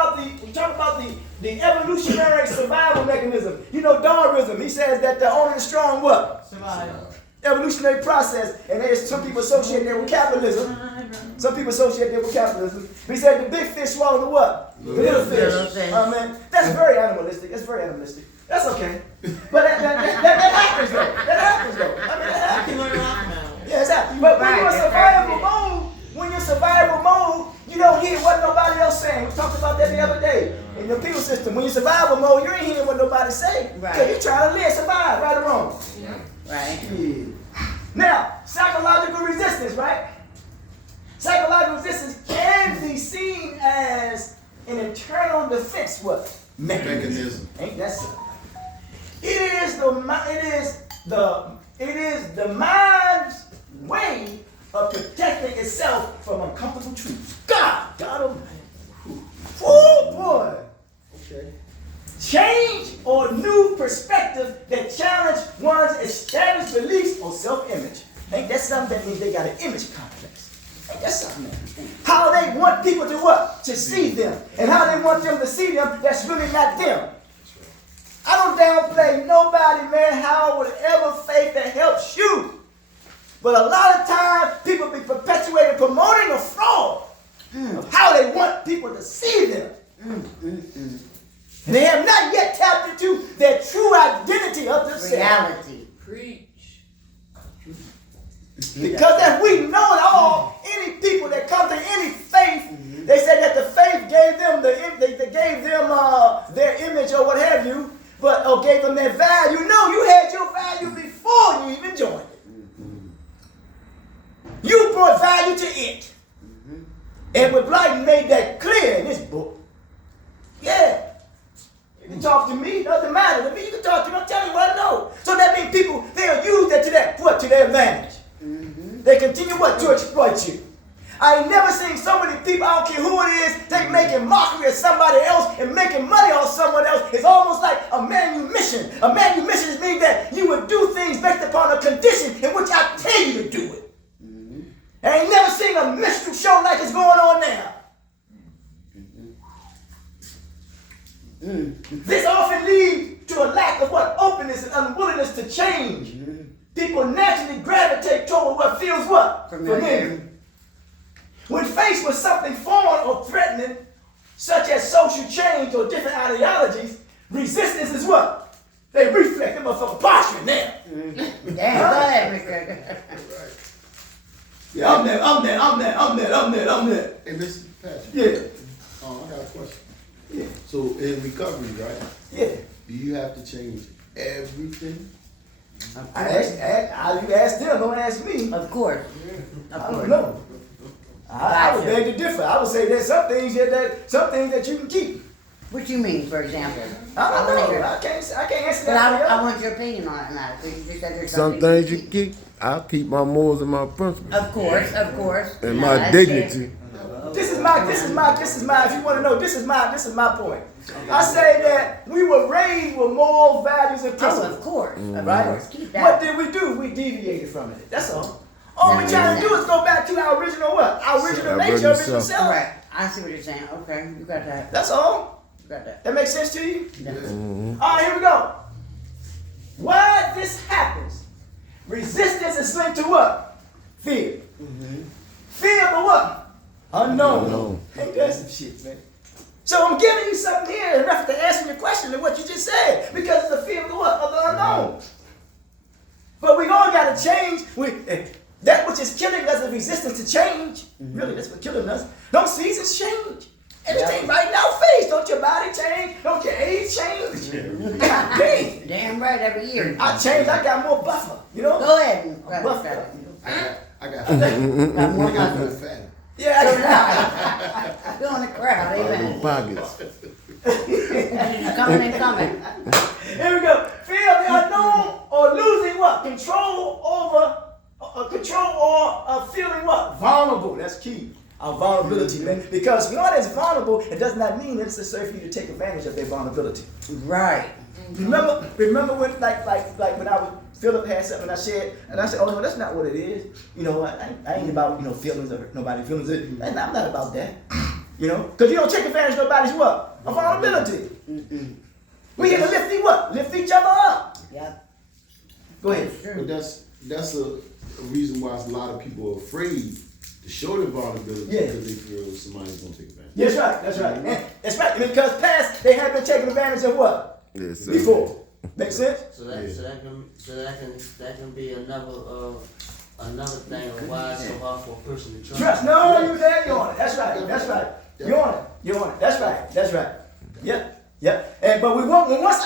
about the evolutionary survival mechanism. You know, Darwinism. He says that the only the strong what? Survive. Evolutionary process, and there's some people associate that with capitalism. Some people associate that with capitalism. He said the big fish swallow the what? The little fish. Man, that's very animalistic. That's very animalistic. That's okay. But that happens though. That happens though. I mean, that happens. Yeah, exactly. But when you're in survival mode, you don't hear what nobody else saying. We talked about that the other day. In your penal system, when you're survival mode, you ain't hearing what nobody say. Right. So you're trying to live, survive, right or wrong. Yeah. Right. Yeah. Now, psychological resistance, right? Psychological resistance can be seen as an internal defense what? Mechanism. Ain't that something? It is the mind's way of protecting itself from uncomfortable truths. God Almighty. Oh boy. Okay. Change or new perspective that challenge one's established beliefs or self-image. Ain't that something that means they got an image complex? Ain't that something, man? How they want people to what? To see them. And how they want them to see them that's really not them. I don't downplay nobody, man, how whatever faith that helps you. But a lot of times, people be perpetuating, promoting a fraud of how they want people to see them. And they have not yet tapped into their true identity of themselves. Reality. Preach. Because if we know it all, any people that come to any faith, they say that the faith gave them their image or what have you, or gave them their value. No, you had your value before you even joined it. You brought value to it. And what Blyton made that clear in this book. Yeah. You can talk to me, doesn't matter to me. You can talk to me, I'm telling you what I know. So that means people, they'll use that to their advantage. They continue what? To exploit you. I ain't never seen so many people, I don't care who it is, they making mockery of somebody else and making money off someone else. It's almost like a manumission. A manumission means that you would do things based upon a condition in which I tell you to do it. I ain't never seen a minstrel show like it's going on now. This often leads to a lack of what? Openness and unwillingness to change. People naturally gravitate toward what feels what? Familiar. When faced with something foreign or threatening, such as social change or different ideologies, resistance is what? They reflect them motherfucker posturing now. Damn, go ahead, Mr. Yeah, I'm there. Hey, Mr. Patrick. Yeah. I got a question. Yeah. So in recovery, right? Yeah. Do you have to change everything? You ask them, don't ask me. Of course. I don't know. I would beg to differ. I would say there's some things that you can keep. What you mean, for example? I don't know. I can't answer But that. I want your opinion on it now. You just said there's Some something things you keep. I'll keep my morals and my principles. Of course. And No, my that's dignity. it. This is my, if you want to know, this is my point. I say that we were raised with moral values and Oh, principles. of course. Of Right? course. Keep that. What did we do? We deviated from it. That's all. All we're trying to do is go back to our original what? Our original nature, our original self. Right. I see what you're saying. Okay. You got that. That's all. You got that. That makes sense to you? Yeah. All right, here we go. Why this happens? Resistance is linked to what? Fear. Fear of the what? Unknown. Ain't that some shit, man? So I'm giving you something here enough to answer your question and what you just said, because it's the fear of the what? Of the unknown. But we all got to change. That which is killing us is resistance to change. Really, that's what killing us. Don't seasons change. Everything right in our face. Don't your body change? Don't your age change? God dang. Damn right, every year. I changed. I got more buffer. You know? Go ahead and grab Buff that. I got Got more I got money. more fat. Yeah. Go in the crowd, amen. Pockets. Coming and coming. Here we go. Fear of the unknown or losing what? Control or feeling what? Vulnerable. That's key. Our vulnerability, man. Because one is vulnerable, it does not mean that it's necessary for you to take advantage of their vulnerability. Right. Remember when like when I was Philip had something I said, oh no, that's not what it is. You know, I ain't about feelings or nobody feelings. I'm not about that. You know, because you don't take advantage of nobody's what? A vulnerability. We here to lift you up, lift each other up. Yep. Go ahead. That's true. But that's a reason why a lot of people are afraid to show their vulnerability Yeah. because they feel somebody's gonna take advantage. That's right, that's right. And that's right, because past they have been taking advantage of what? Yes, sir. Before. Make sense? So that can be another thing of why it's so hard for a person to trust. Trust. No, you there, you on it. That's right, that's right. You on it, you on it. That's right, that's right. Yep, yep. And but once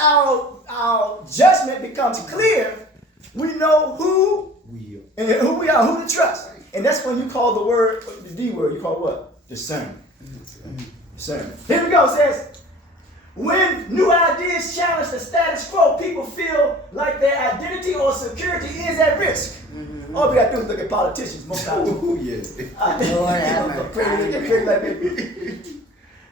our judgment becomes clear, we know who We and who we are, who to trust. And that's when you call the D word, you call what? Discernment. Discernment. Here we go, it says, when new ideas challenge the status quo, people feel like their identity or security is at risk. All we got to do is look at politicians most of the time. Oh yeah. Lord have mercy.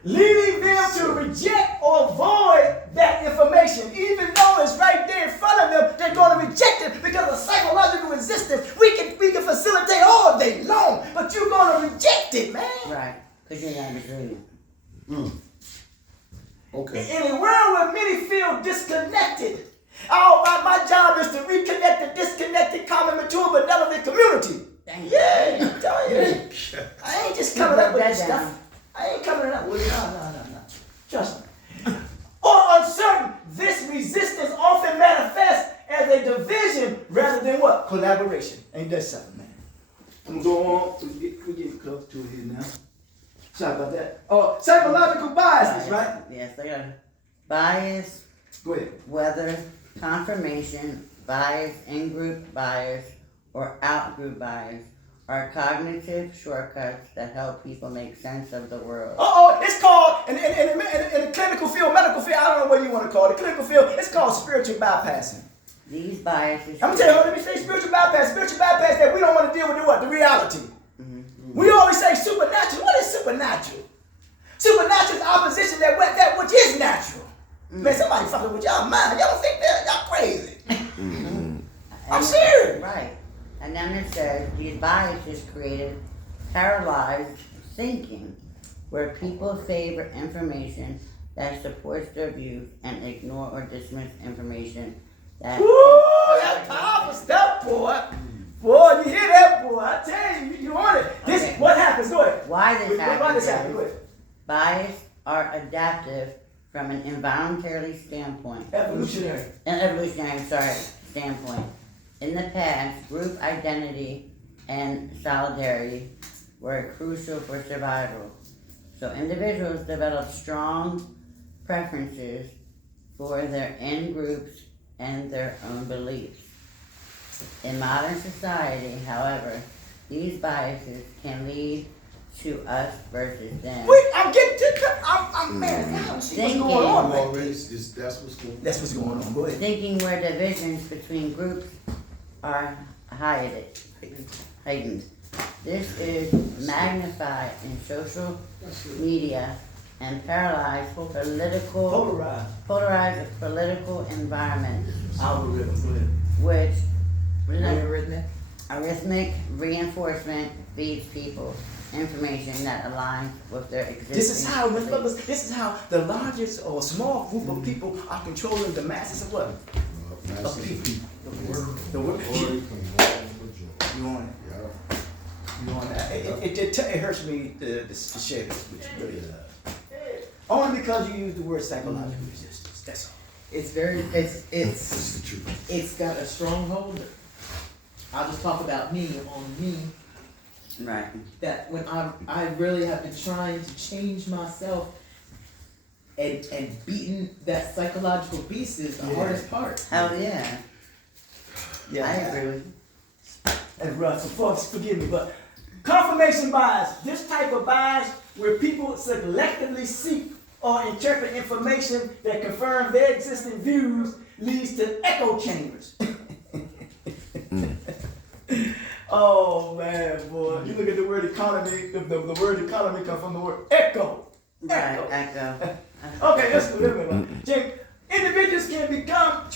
Leading them to reject or avoid that information, even though it's right there in front of them, they're going to reject it because of psychological resistance. We can facilitate all day long, but you're going to reject it, man. Right. Because you're not understanding. Okay. In a world where many feel disconnected, my job is to reconnect the disconnected, common, mature, benevolent community. Dang. Yeah, I'm telling you. I ain't just coming up with this That down. stuff. I ain't coming up with it. No. Trust me. Or uncertain, this resistance often manifests as a division rather than what? Collaboration. Ain't that something, man? I'm gonna go on. We're getting close to it here now. Sorry about that. Oh, psychological biases, right? Yes, they are. Bias, Go ahead. whether confirmation, bias, in-group bias, or out-group bias, are cognitive shortcuts that help people make sense of the world. It's called, in the clinical field, medical field, I don't know what you want to call it, clinical field, it's called spiritual bypassing. These biases. I'm gonna tell you, let me say spiritual bypass. Spiritual bypass that we don't want to deal with the what? The reality. We always say supernatural. What is supernatural? Supernatural is opposition that which is natural. Man, somebody fucking with y'all mind. Y'all don't think that y'all crazy. I'm serious. Right. And then it says these biases created paralyzed thinking, where people favor information that supports their views and ignore or dismiss information that. Woo, that's powerful stuff, boy. Boy, you hear that, boy? I tell you, you on it. This Okay. what happens? Go ahead. Why this Why happens? this happen? Go ahead. Bias are adaptive from an involuntary standpoint. Evolutionary. An evolutionary, standpoint. In the past, group identity and solidarity were crucial for survival. So individuals develop strong preferences for their in-groups and their own beliefs. In modern society, however, these biases can lead to us versus them. Wait, I'm getting to I'm man, I don't see what's Thinking. going on. Already, Right? that's what's going on. That's what's going on. Go ahead. Thinking where divisions between groups are heightened. This is magnified in social media and polarized political environments, Algorithm. Go ahead. which Algorithmic. arithmetic reinforcement feeds people information that aligns with their existing This is how, beliefs. this is how the largest or small group of people are controlling the masses of what? Of people. The word. You on it? Yeah. You on it? It hurts me to share this with you, really. Only because you use the word psychological resistance. That's all. It's very, That's the truth. it's got a stronghold. I'll just talk about me, on me, Right. that when I really have been trying to change myself and beating that psychological beast is the hardest part. Hell yeah. Yeah, I agree with you. That's rough. So folks, forgive me, but confirmation bias, this type of bias where people selectively seek or interpret information that confirm their existing views leads to echo chambers. Oh man, boy. You look at the word economy, the word economy comes from the word echo. Right, Echo. echo. Okay, let's do it.